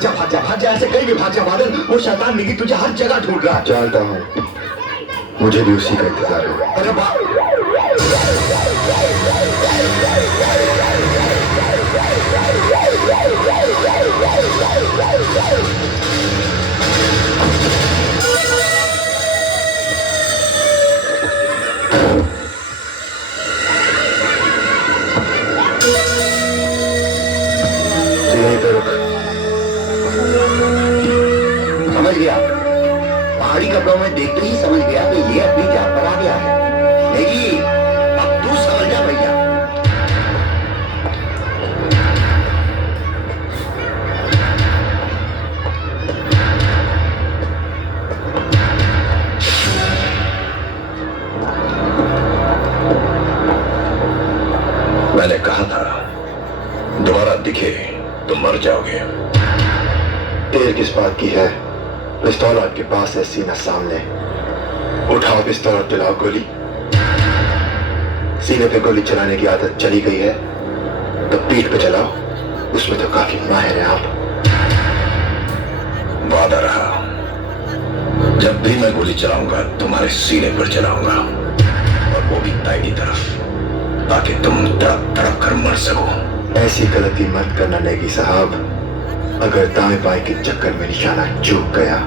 जा भाग जा भाग जा, ऐसे कहीं भी भाग जा बादल। वो शैतान निकी तुझे हर जगह ढूंढ रहा है। जानता हूँ, मुझे भी उसी का इंतजार है। अरे समझ गया, पहाड़ी कपड़ों में देखते ही समझ गया कि ये अपनी जात पर आ गया है। लेकिन अब तू समझ जा भैया। मैंने कहा था दोबारा दिखे तो मर जाओगे। देर किस बात की है? पिस्तौल आपके पास है, सीना सामने। उठाओ पिस्तौल और चलाओ गोली। सीने पे गोली चलाने की आदत चली गई है तो पीठ पे चलाओ, उसमें तो काफी माहिर हैं आप। वादा रहा, जब भी मैं गोली चलाऊंगा तुम्हारे सीने पर चलाऊंगा, और वो भी दाएं की तरफ, ताकि तुम तड़प तड़प कर मर सको। ऐसी गलती मत करना नेगी साहब। अगर दाएं बाएं के चक्कर में निशाना चूक गया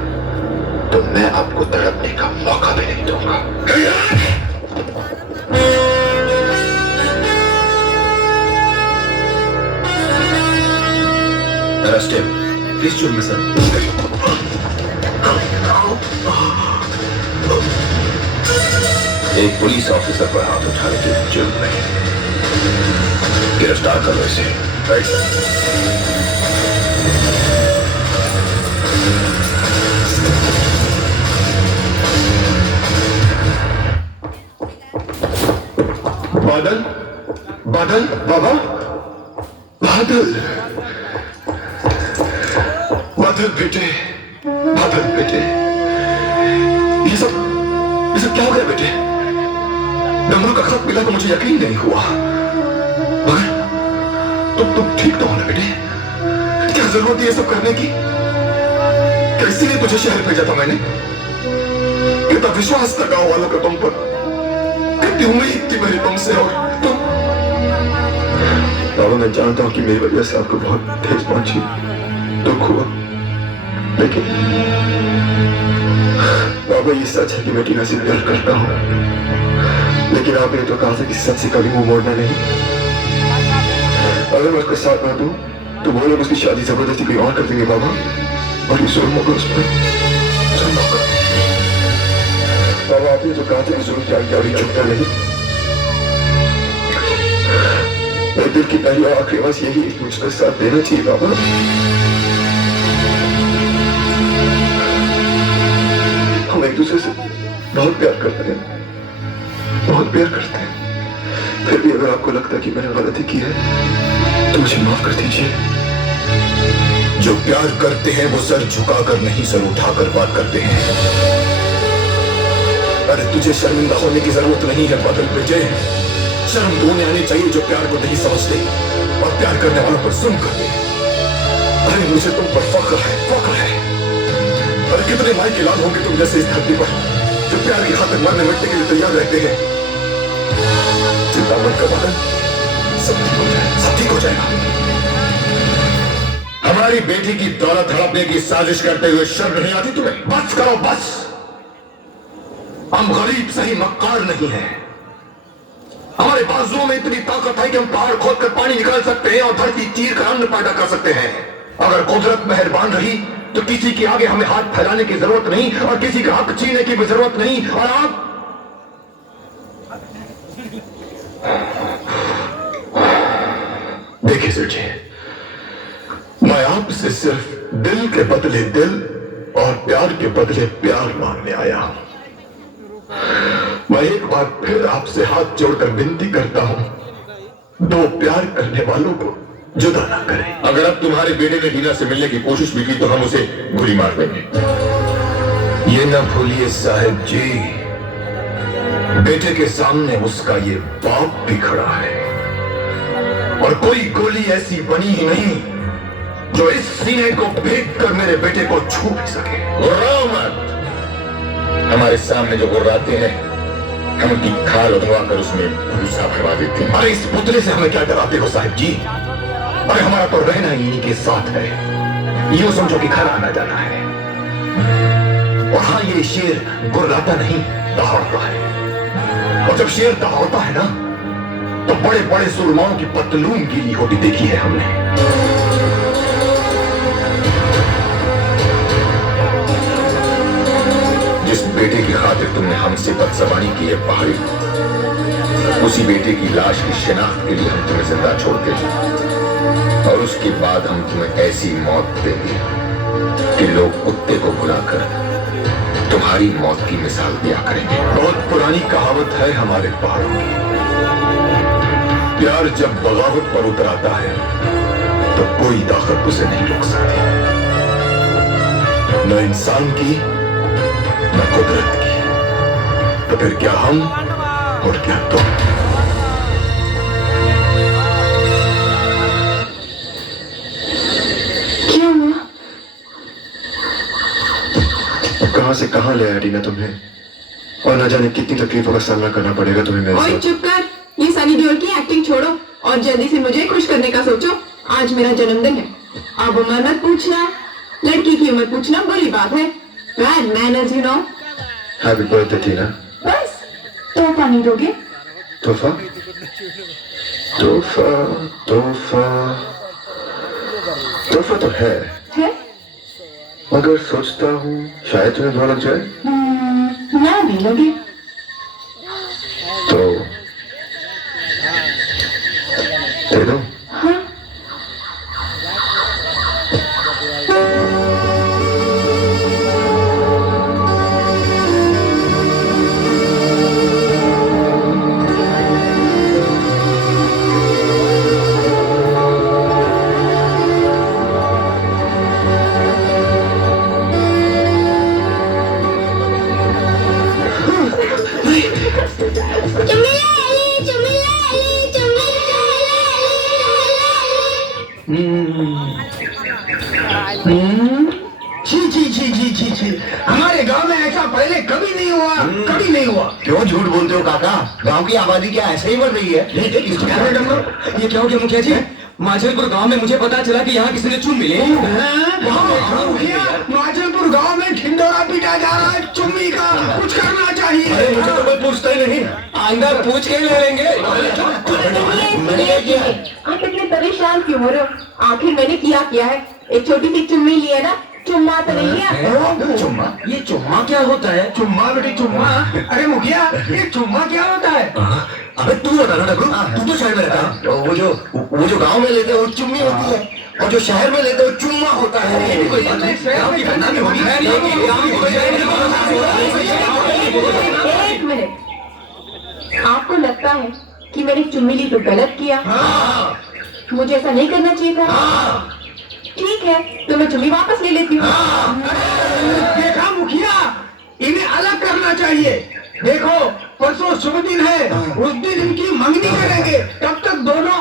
तो मैं आपको तड़पने का मौका भी नहीं दूंगा। Arrest him. प्लीज चुन सर। एक पुलिस ऑफिसर पर हाथ उठाने की जुर्म नहीं। गिरफ्तार करो इसे। बादल, बादल, बाबा, बादल, बादल बेटे, बादल बेटे, ये सब क्या हो गया बेटे? डमरू का खत मिला तो मुझे यकीन नहीं हुआ। मगर तुम ठीक तो हो ना बेटे? क्या जरूरत है ये सब करने की? क्या इसीलिए तुझे शहर भेजा था मैंने? कितना विश्वास था गांव वालों का तुम पर, कितनी उम्मीद थी मेरी तुमसे। और तुम बाबा, मैं जानता हूं कि मेरी वजह से आपको बहुत ठेस पहुंची, दुख हुआ, लेकिन बाबा ये सच है कि मैं टीना से प्यार करता हूं। लेकिन आपने तो कहा था कि सच से कभी मुंह मोड़ना नहीं। अगर मैं उसका साथ ना दूं तो वो लोग उसकी शादी जबरदस्ती कोई और कर देंगे बाबा, और ये जुल्म होगा उस पर, जुल्म होगा। बाबा आपने जो कहा था कि जुल्म जाएगी और ये चुकता नहीं। मेरे दिल की पहली और आखिरी बात यही है, मुझको साथ देना चाहिए बाबा। हम एक दूसरे से बहुत प्यार करते हैं, बहुत प्यार करते हैं। फिर भी अगर आपको लगता है कि मैंने गलती की है तो मुझे माफ कर दीजिए। जो प्यार करते हैं वो सर झुकाकर नहीं, सर उठाकर बात करते हैं। अरे तुझे शर्मिंदा होने की जरूरत नहीं है बादल बेटे। शर्म तो उन्हें आनी चाहिए जो प्यार को नहीं समझते और प्यार करने वालों पर जुल्म करते हैं। अरे मुझे तुम पर फख्र है, फख्र है। अरे कितने माई के लाल होंगे तुम जैसे इस धरती पर, जो प्यार की खातिर मरने मिटने के लिए तैयार रहते हैं। चिंता मत कर बादल, सब ठीक हो जाएगा, सब ठीक हो जाएगा। हमारी बेटी की दौलत हड़पने की साजिश करते हुए शर्म नहीं आती तुम्हें? बस करो बस। हम गरीब सही मक्कार नहीं हैं। हमारे बाजुओं में इतनी ताकत है कि हम पहाड़ खोदकर पानी निकाल सकते हैं और धरती चीर कर अन्न पैदा कर सकते हैं। अगर कुदरत मेहरबान रही तो किसी के आगे हमें हाथ फैलाने की जरूरत नहीं और किसी का हक छीनने की भी जरूरत नहीं। और आप देखिए सर जी, मैं आपसे सिर्फ दिल के बदले दिल और प्यार के बदले प्यार मांगने आया हूं। मैं एक बार फिर आपसे हाथ जोड़कर विनती करता हूं, दो प्यार करने वालों को जुदा ना करें। अगर अब तुम्हारे बेटे ने टीना से मिलने की कोशिश भी की तो हम उसे गोली मार देंगे। ये ना भूलिए साहब जी, बेटे के सामने उसका ये बाप भी खड़ा है और कोई गोली ऐसी बनी ही नहीं जो इस सीने को भेद कर मेरे बेटे को छू भी सके। गुर्राओ मत। हमारे सामने जो गुर्राते हैं, हम उनकी खाल उड़वा कर उसमें भूसा भरवा देते हैं। अरे इस पुतले से हमें क्या डराते हो साहिब जी? अरे हमारा तो रहना ही इन्हीं के साथ है। यूं समझो कि घर आना जाना है। और हाँ, ये शेर गुर्राता नहीं, दहाड़ता है। और जब शेर दहाड़ता है ना, तो बड़े बड़े सुरमाओं की पतलून गीली होती देखी है हमने। जिस बेटे की खातिर तुमने हमसे बदजबानी की है पहाड़ी, उसी बेटे की लाश की शिनाख्त के लिए हम तुम्हें जिंदा छोड़ते हैं। और उसके बाद हम तुम्हें ऐसी मौत देंगे कि लोग कुत्ते को बुलाकर तुम्हारी मौत की मिसाल दिया करेंगे। बहुत पुरानी कहावत है हमारे पहाड़ों की, प्यार जब बगावत पर उतर आता है तो कोई ताकत उसे नहीं रोक सकती, न इंसान की न कुदरत की। तो फिर क्या हम और क्या तुम? क्या हुआ? कहां से कहां ले आया रीना तुम्हें, और न जाने कितनी तकलीफों का सामना करना पड़ेगा तुम्हें मेरे ओए साथ। चुप कर, ये सनी देओल की एक्टिंग छोड़ो और जल्दी से मुझे खुश करने का सोचो। आज मेरा जन्मदिन है। अब उम्र मत पूछना, लड़की की उम्र पूछना बुरी बात है। Bad manners you know. Happy birthday Tina. बस तोहफा नहीं दोगे? तोहफा तोहफा तोहफा तोहफा तो है, मगर सोचता हूँ शायद तुम्हें बुरा लग जाए। ना भी लोगे? तो दे दो। हाँ। हमारे गांव में ऐसा पहले कभी नहीं हुआ, कभी नहीं हुआ। क्यों झूठ बोलते हो काका? गांव की आबादी क्या ऐसे ही बढ़ रही है? ये क्या हो गया मुखिया जी? माजलपुर गांव में मुझे पता चला कि यहाँ किसी ने चुम्मी ली। माजलपुर गांव में ढिंडोरा पीटा जा रहा है चुम्मी का, कुछ करना चाहिए। मुझे तो कोई पूछता ही नहीं। अंदर पूछ के ले लेंगे। मैंने क्या किया? आप इतने परेशान क्यों हो रहे हो? आखिर मैंने किया है? एक छोटी सी चुम्मी ली है ना, चुम्मा तो नहीं है। चुम्मा? ये चुम्मा क्या होता है? चुम्मा बेटी चुम्मा। अरे मुखिया, ये चुम्मा क्या होता है? अबे तू बता ना डगरू, तू तो शहर में रहता है। तो वो जो गांव में लेते हैं वो चुम्मी होती है, और जो शहर में लेते हैं वो चुम्मा होता है। कोई बात नहीं, गांव की घटना भी होगी। एक मिनट, आपको लगता है कि मैंने चुम्मी ली तो गलत किया? मुझे ऐसा नहीं करना चाहिए था। ठीक है, तो मैं चुम्मी वापस ले लेती हूँ। देखा मुखिया, इन्हें अलग करना चाहिए। देखो परसों शुभ दिन है, उस दिन इनकी मंगनी करेंगे, तब तक दोनों